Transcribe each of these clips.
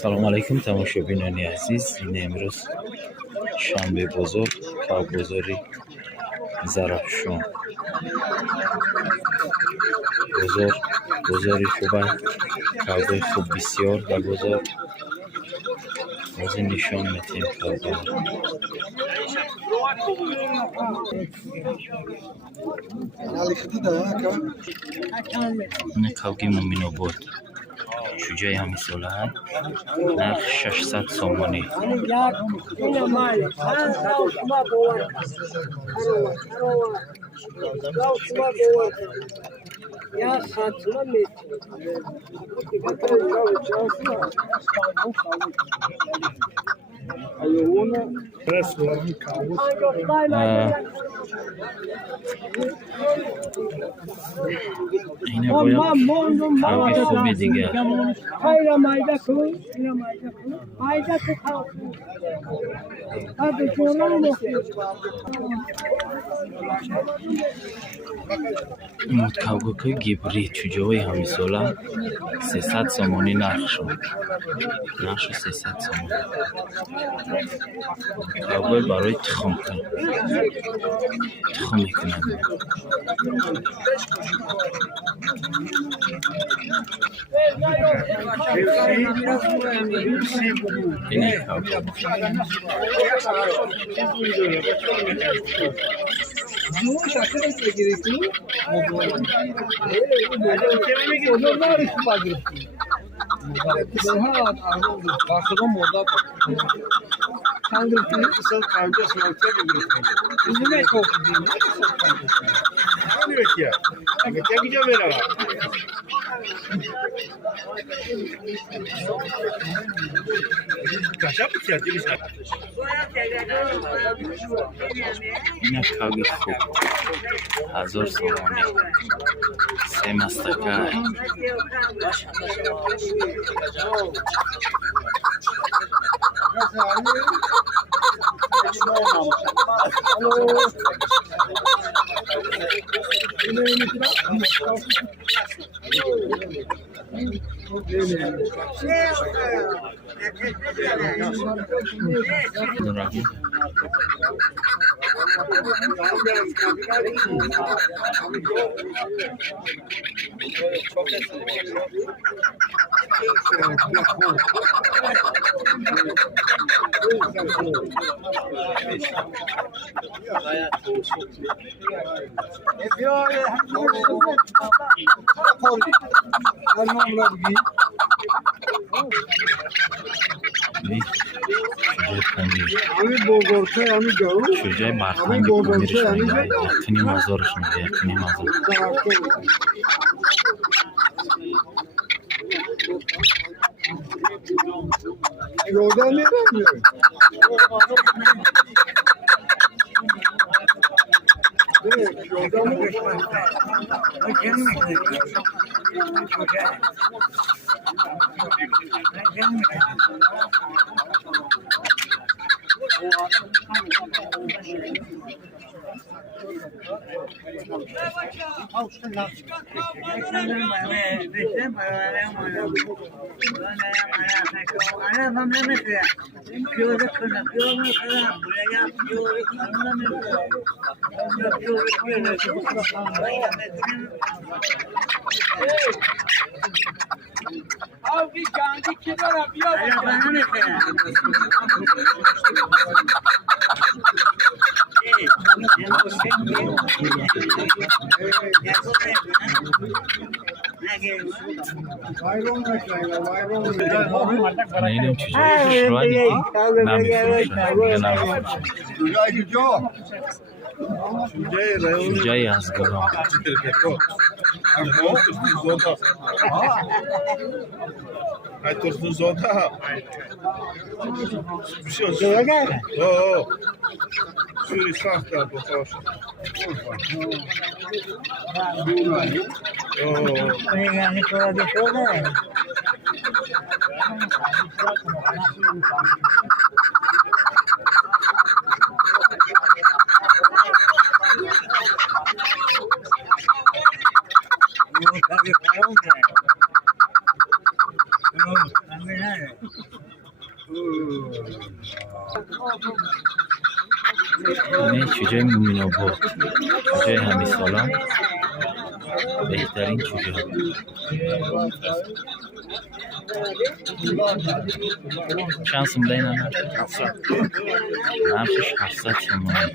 салому алайкум тамошобинони азиз, ин имрӯз шанбе бозор, кавбозори Зарафшон. бозори хуб аст, кавбои хуб бисёр дар бозор. ҳозир нишон метем кавборо. ин кавги Муъминобод шуҷаи ҳамисола нарх 600 сомонӣ. اینا باید کاوی خوبی دیگه. این کاوی گیبری چجوری همیسالا 300 سومانی نرخ شد. نرخ 300 سومانی. کاوی برای تخم کن. تخم میکنند. اینه کاوی. اینا کاوی خوب 1000 سومانی 3 مستکه. شجاع برخنگ پنیرشون میده، یکنی مزارشون میده، یکنی مزار. نمیدونم چجوری شروعی شجاعی از گرام اینه چوجه مومین آباد، چوجه همیسالان، بهترین چوجه ها. چند سوم دین انا؟ 700. نرخش 700 تومانه.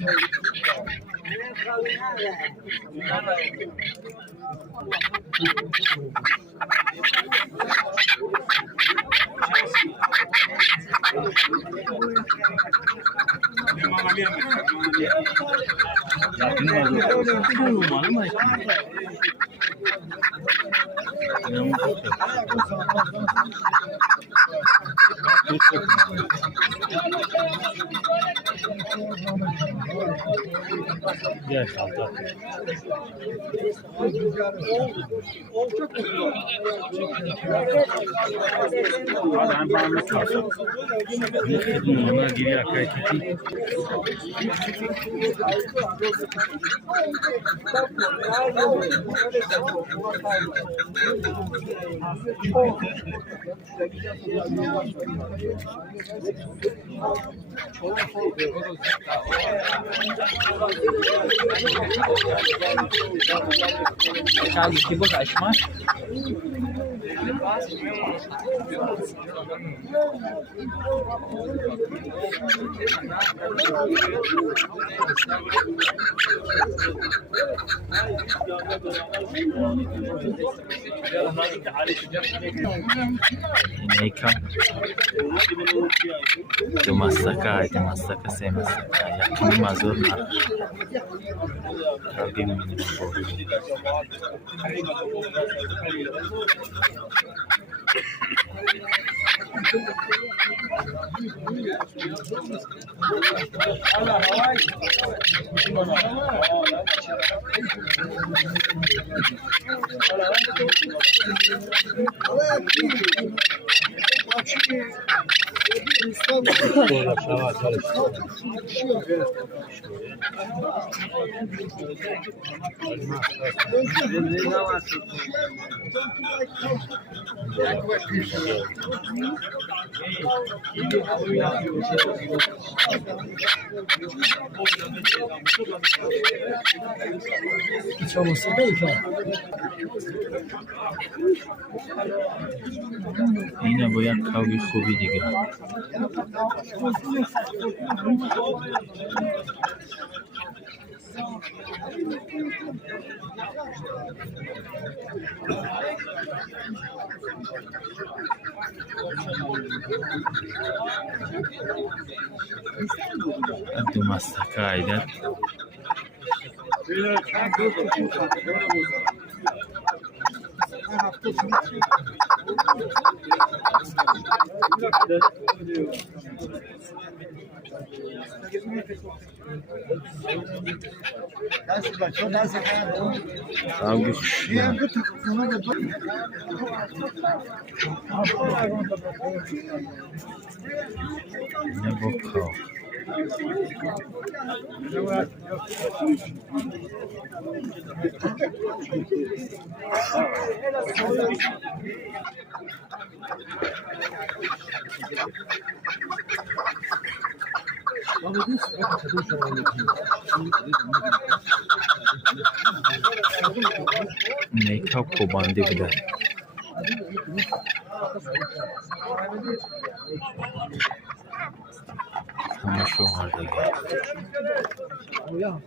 Charles, que bagaço, mas Neka do Massakai, tem Massaka sem Massakai, aqui no Mazorna. Alguém me ligou. اینه باید کاوی خوبی دیگه. دو مستقه عیدت Algo chique. Ne vocal. Neka kobandı bile. Ama şu vardı ya.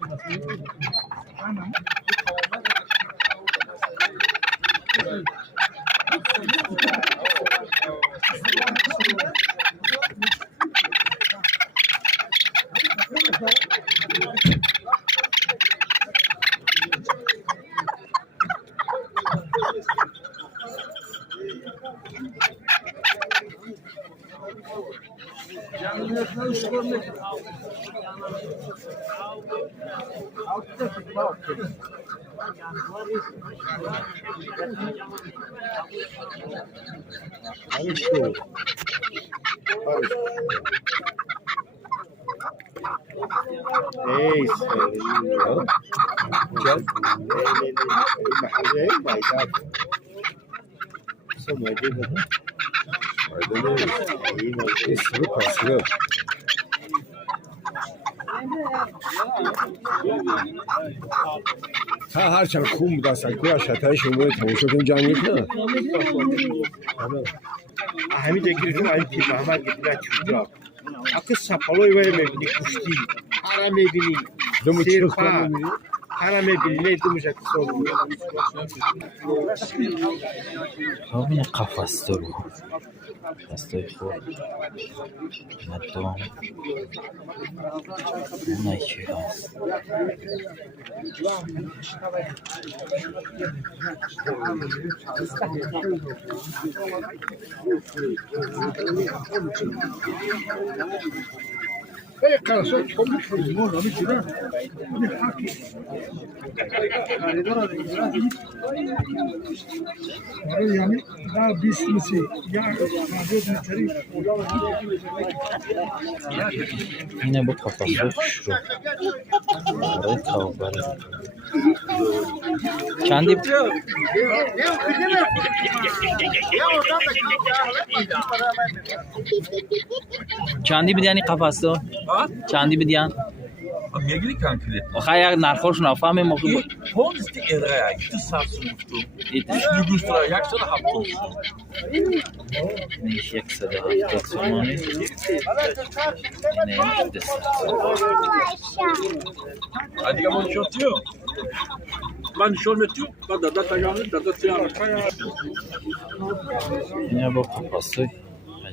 هرچند خون بود اصلا که شتای شما تماشا کنیم جمع کنه همین دگیرتون این پیر محمد گیرد چوجا اگه سپالوی وای میبینی کشتی هر میبینی سیرپا هر میبینی نیدو میشه کسا بود ببین قفص دارو قفصای خود ندام اون چی هست karşı çabuk limon abi girer. Bir haki. Yani daha bismisi ya radyo yine bu kafası şu orayı kavgalı kendi چندی بدیانی قفصو؟ چندی بدیان؟ میگی کانکریت آخه یک نرخوش نفهمه موقع پونستی ارائه ایت سافسون گفتم نگوشترا یک سال هفتون نیش یک سده هفتاد سومانی نیش دست دیگه من شدیو من شون متیو بعد دادا تاگانی دادا سیار اینه با قفصوی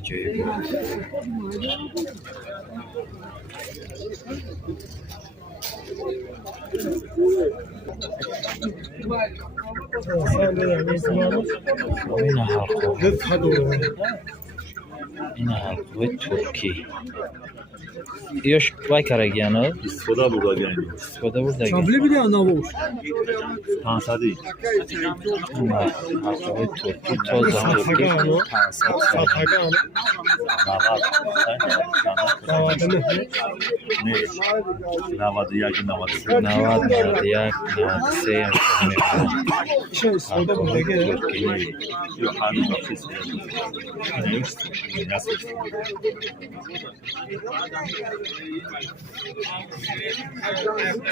عجیب بود این حلقه ترکی ایش وای کرگیانو استفاده بود یعنی استفاده بود دیگه Şabli bir yana bu. پانصدی حلقه ترکی توز ترکی Satagan. نواد یک نواد 90 91 93 Şey istiyordu bu dege. ترکی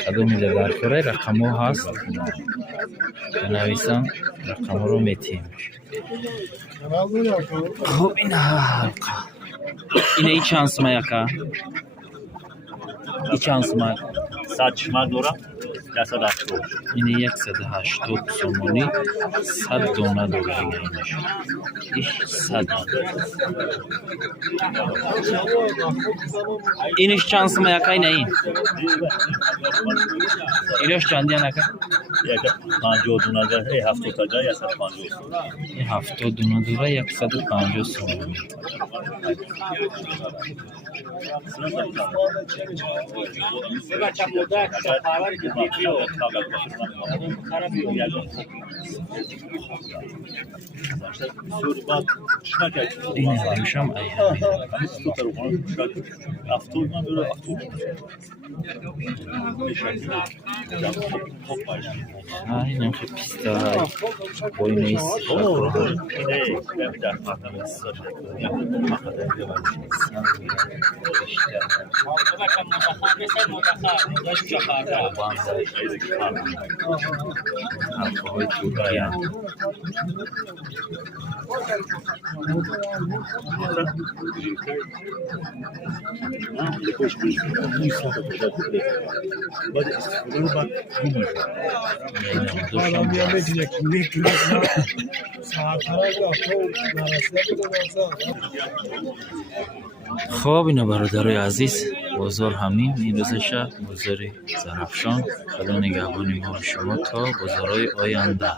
کدوم میده برکره رقمو هست بنویسم رقم رو میتیم خب این حلقه اینه ای چند سمه یکا ای چند سمه صد شما دورم دست داشت اینه 180 سومونی 100 دونه دوره اینش ایش 100 اینش چند سمه یکا اینه این اینش چندی نکا یک 50 دونه ده 70 تا جای 150 این 70 دونه دوره 150 سومونی این همیشم ای این خیلی پیسته های بای نیست حلقه‌های ترکی هم Adam yemek yiyecek. Ne kıyasla. Saatlara خب اینو برادرای عزیز بازار همین این روزشه بازار زرافشان خدا نگهبان ما شما تا بازارهای آینده